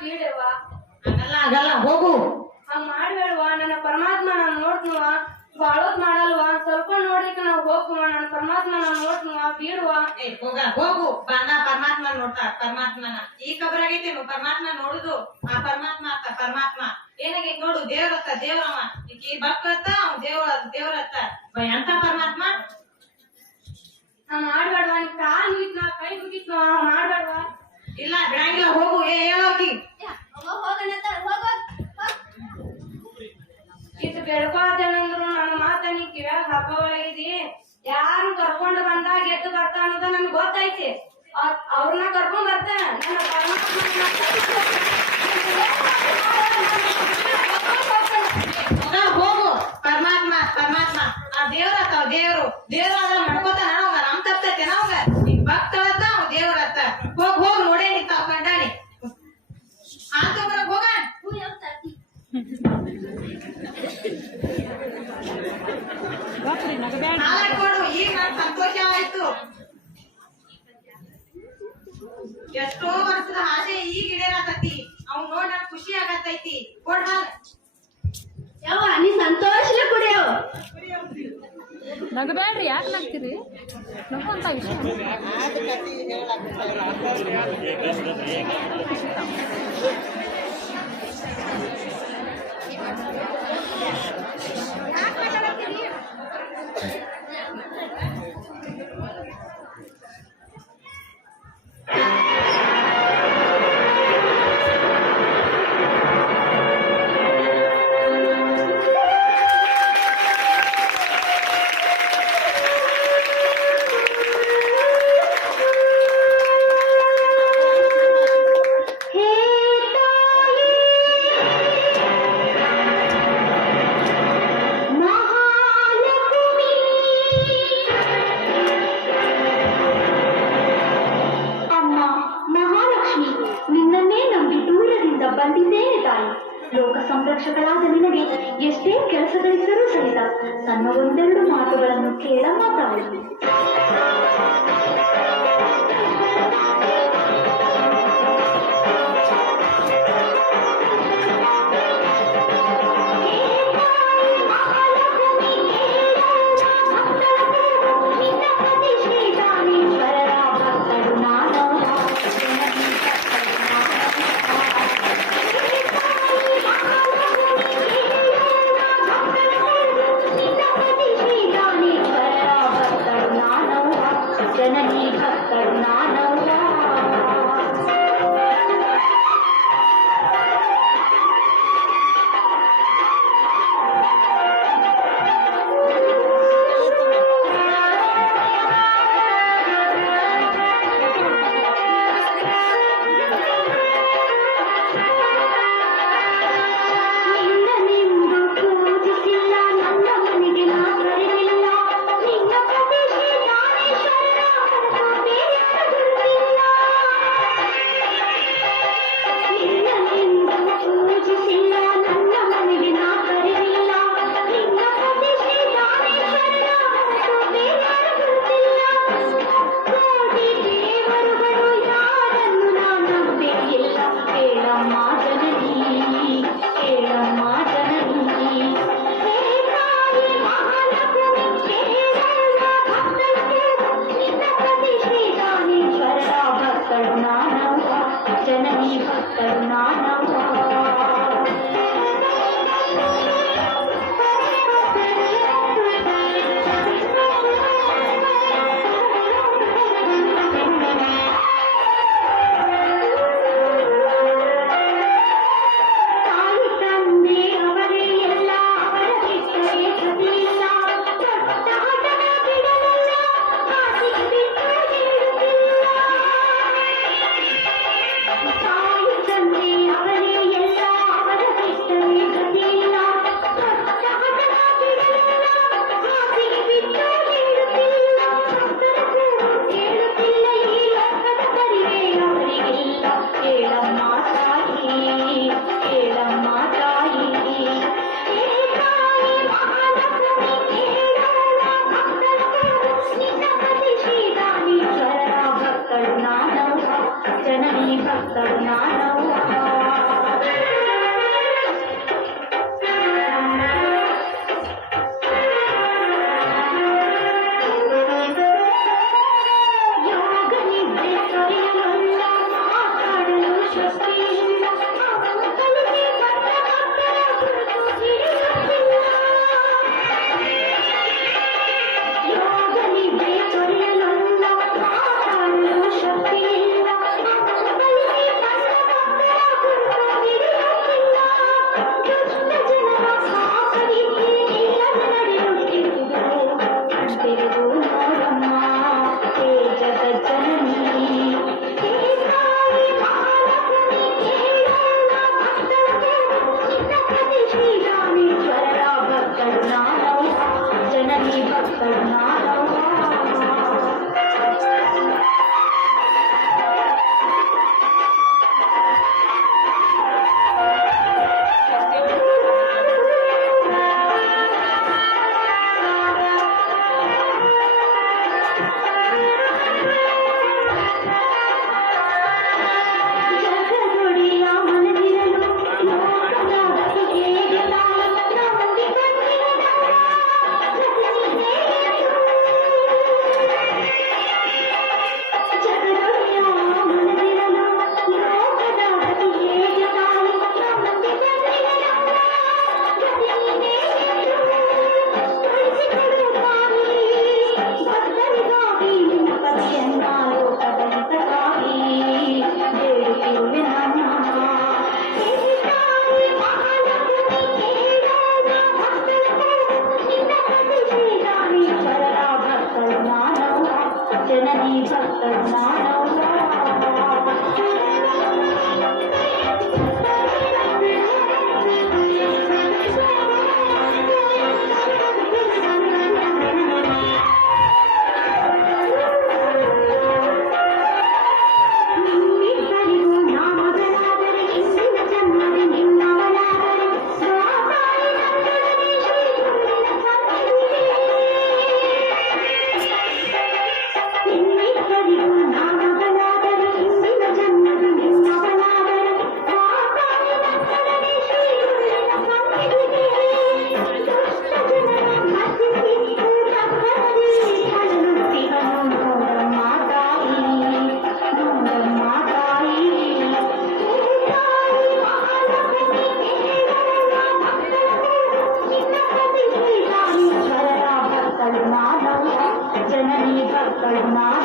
ಕೀಡೆವ ಆಗಲ್ಲ ಹೋಗು. ಹಂಗ ಮಾಡ್ಬೇಡವ. ನನ್ನ ಪರಮಾತ್ಮ ನಾನ್ ನೋಡ್ತನವ, ಬಾಳೋದ್ ಮಾಡಲ್ವ, ಸ್ವಲ್ಪ ನೋಡಿಕ ನಾವ್ ಹೋಗ್ತವ. ನನ್ನ ಪರಮಾತ್ಮ ನಾನ್ ನೋಡ್ತನವ, ಬೀಡುವ. ಹೋಗ ಹೋಗು. ಬಂದ ಪರಮಾತ್ಮ ನೋಡ್ತಾ ಪರಮಾತ್ಮನ ಈ ಖಬರ್ ಆಗೈತೇನು? ಪರಮಾತ್ಮ ನೋಡುದು ಆ ಪರಮಾತ್ಮ ಅತ್ತ ಪರಮಾತ್ಮ ಏನಾಗೈತಿ ನೋಡು. ದೇವ್ರತ್ತ ದೇವ್ರವ ಈಕಿ ಭಕ್ತತ್ತ ಅವ್ ದೇವ್ರತ್ತ ಎಂತ ಪರಮಾತ್ಮ. ನಾವ್ ಮಾಡ್ಬೇಡವ. ನಿನ್ ಕಾಲ್ ಮುಗಿತ್ ನಾ ಕೈ ಮುಗಿತ್ ನಾವ್ ಮಾಡ್ಬೇಡವ. ಇಲ್ಲ ಬಿಡಂಗಿಲ್ಲ ಹೋಗು. ಹೇಳೋಕಿ ಇಟ್ಟು ಬೆಳ್ಕೋದೇನಂದ್ರು ನನ್ನ ಮಾತನಿ ಕಿವ್ಯಾಗ ಹಾಕೋಳಗಿದಿ. ಯಾರು ಕರ್ಕೊಂಡು ಬಂದಾಗ ಎದ್ದು ಬರ್ತಾ ಅನ್ನೋದ ನನ್ಗೆ ಗೊತ್ತೈತಿ. ಅವ್ರನ್ನ ಕರ್ಕೊಂಡ್ ಬರ್ತಾನ ನನ್ನ ಪರಮಾತ್ಮ. ಹೋಗು. ಪರಮಾತ್ಮ ಪರಮಾತ್ಮ ಆ ದೇವ್ರತ್ತ ದೇವ್ರು ಆದ್ರ ಮಾಡ್ಕೋತಾನ ಅವಾಗ ನಮ್ ತಪ್ಪತೈತೆ ನಾವಾಗ. ಈಗ ಭಕ್ತಳತ್ತ ಅವ್ ದೇವ್ರತ್ತ ಹೋಗ್ ನೋಡೇ ನಿಂತಾವ್ ಕಂಡಾಣಿ ಆತ ಬರಕ್ ಹೋಗ. ಕೊಡು. ಈಗ ನನ್ ಸಂತೋಷ ಆಯ್ತು. ಎಷ್ಟೋ ವರ್ಷದ ಆಸೆ ಈಗ ಈಡೇರಾಕತಿ. ಅವ್ ನೋಡ್ ನನ್ ಖುಷಿ ಆಗತೈತಿ. ಕೊಡ್ ಹಾಲ್. ಯಾವ ನೀ ಸಂತೋಷ ಕುಡಿಯೋ. ನಗಬೇಡ್ರಿ, ಯಾಕೆ ನಗ್ತೀರಿ? ನಗುವಂತ ವಿಷಯ ಬಂದಿದ್ದೇನೆ ತಾಯಿ. ಲೋಕ ಸಂರಕ್ಷಕರಾದ ನಿನಗೆ ಎಷ್ಟೇ ಕೆಲಸಗಳಿದ್ದರೂ ಸಹಿತ ನನ್ನ ಒಂದೆರಡು ಮಾತುಗಳನ್ನು ಕೇಳಮ್ಮ ತಾಯಿ. ಜನನಿ ಭಕ್ತಳು ನಾನವ್ವ. ನಿನ್ನಿಬ್ಬರಿಗೂ ನಾಮಗಳಾದರೆ ಇಂದಿನ ಜನ್ಮವೇ ನಿನ್ನವಳಾದರೆ ಮಹಾಕಾಳಿ ನಂದನನೇ ಶ್ರೀ ಗುರುವಿನ ಸನ್ನಿಧಿಗೆ. ನಿನ್ನಿಬ್ಬರಿಗೂ ನಾಮಗಳಾದರೆ ಇಂದಿನ ಜನ್ಮವೇ ನಿನ್ನವಳಾದರೆ ಮಹಾಕಾಳಿ ನಂದನನೇ ಶ್ರೀ ಗುರುವಿನ ಸನ್ನಿಧಿಗೆ. ದುಷ್ಟ ಜನರ ಮರ್ದಿಸಿ ಭೂತಗ್ರಹದಿ ಕಳಲುತ್ತಿಹನು ನೋಡಮ್ಮ ತಾಯಿ, ನೋಡಮ್ಮ ತಾಯಿ. ಭೂತಾಯಿ ಮಹಾಲಕ್ಷ್ಮಿ ಕೇಳಮ್ಮ ಭಕ್ತಳು, ನಿನ್ನ ಪ್ರತಿ ಶ್ರೀರಾಮೇಶ್ವರರ ಭಕ್ತಳು ನಾನವ್ವ, ಜನನಿ ಭಕ್ತಳು ನಾನವ್ವ.